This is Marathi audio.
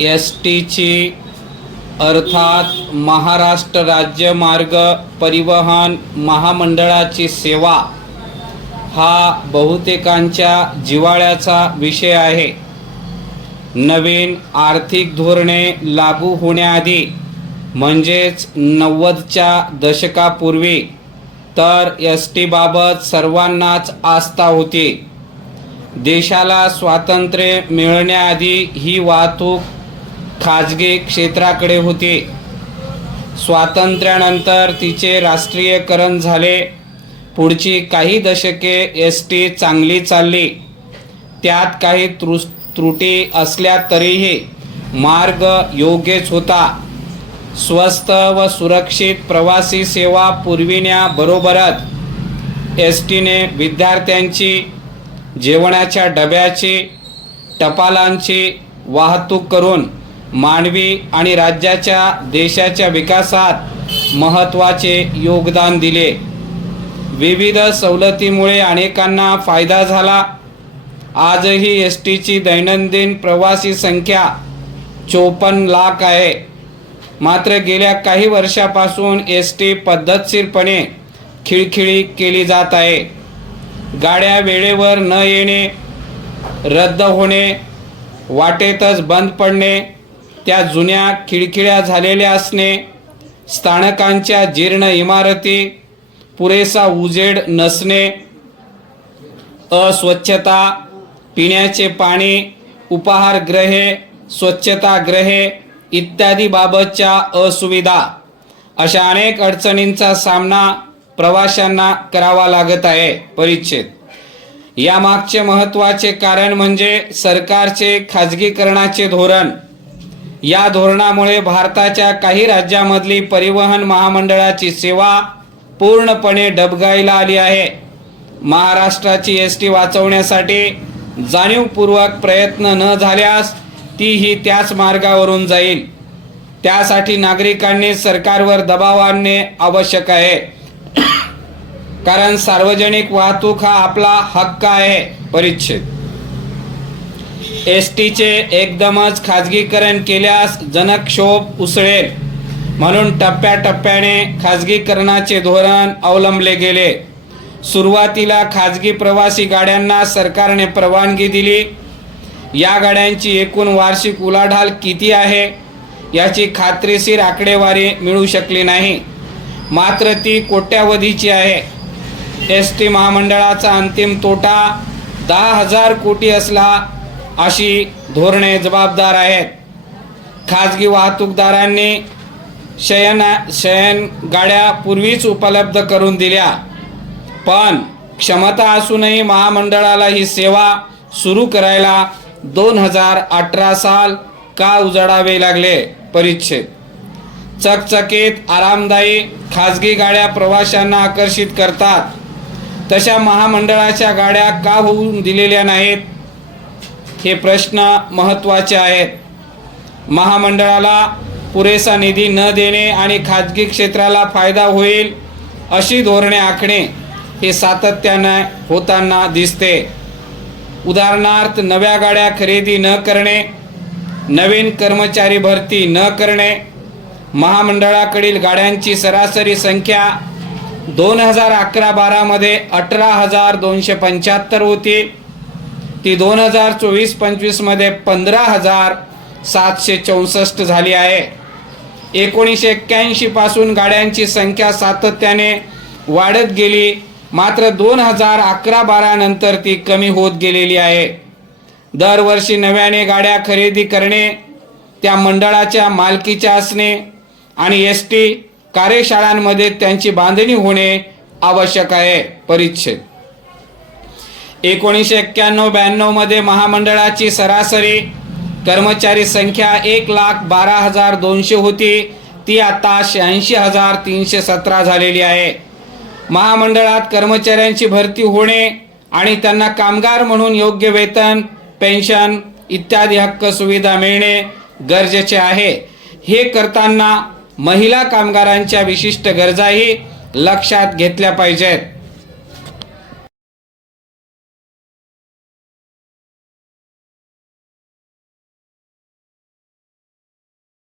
एसटीची अर्थात महाराष्ट्र राज्य मार्ग परिवहन महामंडळाची सेवा हा बहुतेकांच्या जिव्हाळ्याचा विषय आहे. नवीन आर्थिक धोरणे लागू होण्याआधी म्हणजेच 90च्या दशकापूर्वी तर एसटी बाबत सर्वांनाच आस्था होती. देशाला स्वातंत्र्य मिळण्याआधी ही वाहतूक खाजगी क्षेत्राकडे होती. स्वातंत्र्यानंतर तिचे राष्ट्रीयकरण झाले. पुढची काही दशके एसटी चांगली चालली. त्यात काही त्रुटी असल्या तरीही मार्ग योग्यच होता. स्वस्त व सुरक्षित प्रवासी सेवा पुरविण्याबरोबरच एसटीने विद्यार्थ्यांची, जेवणाच्या डब्याची, टपालांची वाहतूक करून मानवी आणि राज्याच्या देशाच्या विकासात महत्त्वाचे योगदान दिले. विविध सवलतीमुळे अनेकांना फायदा झाला. आजही एसटीची दैनंदिन प्रवासी संख्या 54 लाख आहे. मात्र गेल्या काही वर्षापासून एसटी पद्धतशीरपणे खिळखिळी केली जात आहे. गाड्या वेळेवर न येणे, रद्द होणे, वाटेतच बंद पडणे, त्या जुन्या खिळखिळ्या झालेल्या असणे, स्थानकांच्या जीर्ण इमारती, पुरेसा उजेड नसणे, अस्वच्छता, पिण्याचे पाणी, उपाहारगृहे, स्वच्छतागृहे इत्यादी बाबतच्या असुविधा अशा अनेक अडचणींचा सामना प्रवाशांना करावा लागत आहे. परिच्छेद यामागचे महत्त्वाचे कारण म्हणजे सरकारचे खाजगीकरणाचे धोरण. या धोरणामुळे भारताच्या काही राज्यांमधली परिवहन महामंडळाची सेवा पूर्णपणे डबघाईला आली आहे. महाराष्ट्राची एसटी वाचवण्यासाठी जाणीवपूर्वक प्रयत्न न झाल्यास तीही त्याच मार्गावरून जाईल. त्यासाठी नागरिकांनी सरकारवर दबाव आणणे आवश्यक आहे. कारण सार्वजनिक वाहतूक हा आपला हक्क आहे. परिच्छेद एसटीचे एकदमच खाजगीकरण केल्यास जनक्षोभ उसळेल. म्हणून टप्प्याटप्प्याने खाजगीकरणाचे धोरण अवलंबले गेले. सुरुवातीला खाजगी प्रवासी गाड्यांना सरकारने परवानगी दिली. या गाड्यांची एकूण वार्षिक उलाढाल किती आहे याची खात्रीशीर आकडेवारी मिळू शकली नाही. मात्र ती कोट्यावधीची आहे. एसटी महामंडळाचा अंतिम तोटा 10,000 कोटी असला अशी धोरणे जबाबदार आहेत. खाजगी वाहतूकदारांनी शयन गाड्या पूर्वीच उपलब्ध करून दिल्या. पण क्षमता असूनही महामंडळाला ही सेवा सुरू करायला 2018 साल का उजाडावे लागले. परिच्छेद चकचकीत आरामदायी खाजगी गाड्या प्रवाशांना आकर्षित करतात. तशा महामंडळाच्या गाड्या का होऊन दिलेल्या नाहीत हे प्रश्न महत्त्वाचे आहेत. महामंडळाला पुरेसा निधी न देणे आणि खाजगी क्षेत्राला फायदा होईल अशी धोरणे आखणे हे सातत्याने होताना दिसते. उदाहरणार्थ नव्या गाड्या खरेदी न करणे, नवीन कर्मचारी भरती न करणे, महामंडळाकडील गाड्यांची सरासरी संख्या 2011-12 मध्ये 18,275 होती. ती 2024-25 मध्ये 15,764 झाली आहे. 1981 पासून गाड्यांची संख्या सातत्याने वाढत गेली. मात्र 2011-12 नंतर ती कमी होत गेलेली आहे. दरवर्षी नव्याने गाड्या खरेदी करणे, त्या मंडळाच्या मालकीच्या असणे आणि एसटी कार्यशाळांमध्ये त्यांची बांधणी होणे आवश्यक आहे. परिच्छेद 1991-92 मध्ये महामंडळाची सरासरी कर्मचारी संख्या 1,12,200 होती. ती आता 86,317 झालेली आहे. महामंडळात कर्मचाऱ्यांची भरती होणे आणि त्यांना कामगार म्हणून योग्य वेतन, पेन्शन इत्यादी हक्क सुविधा मिळणे गरजेचे आहे. हे करताना महिला कामगारांच्या विशिष्ट गरजाही लक्षात घेतल्या पाहिजेत.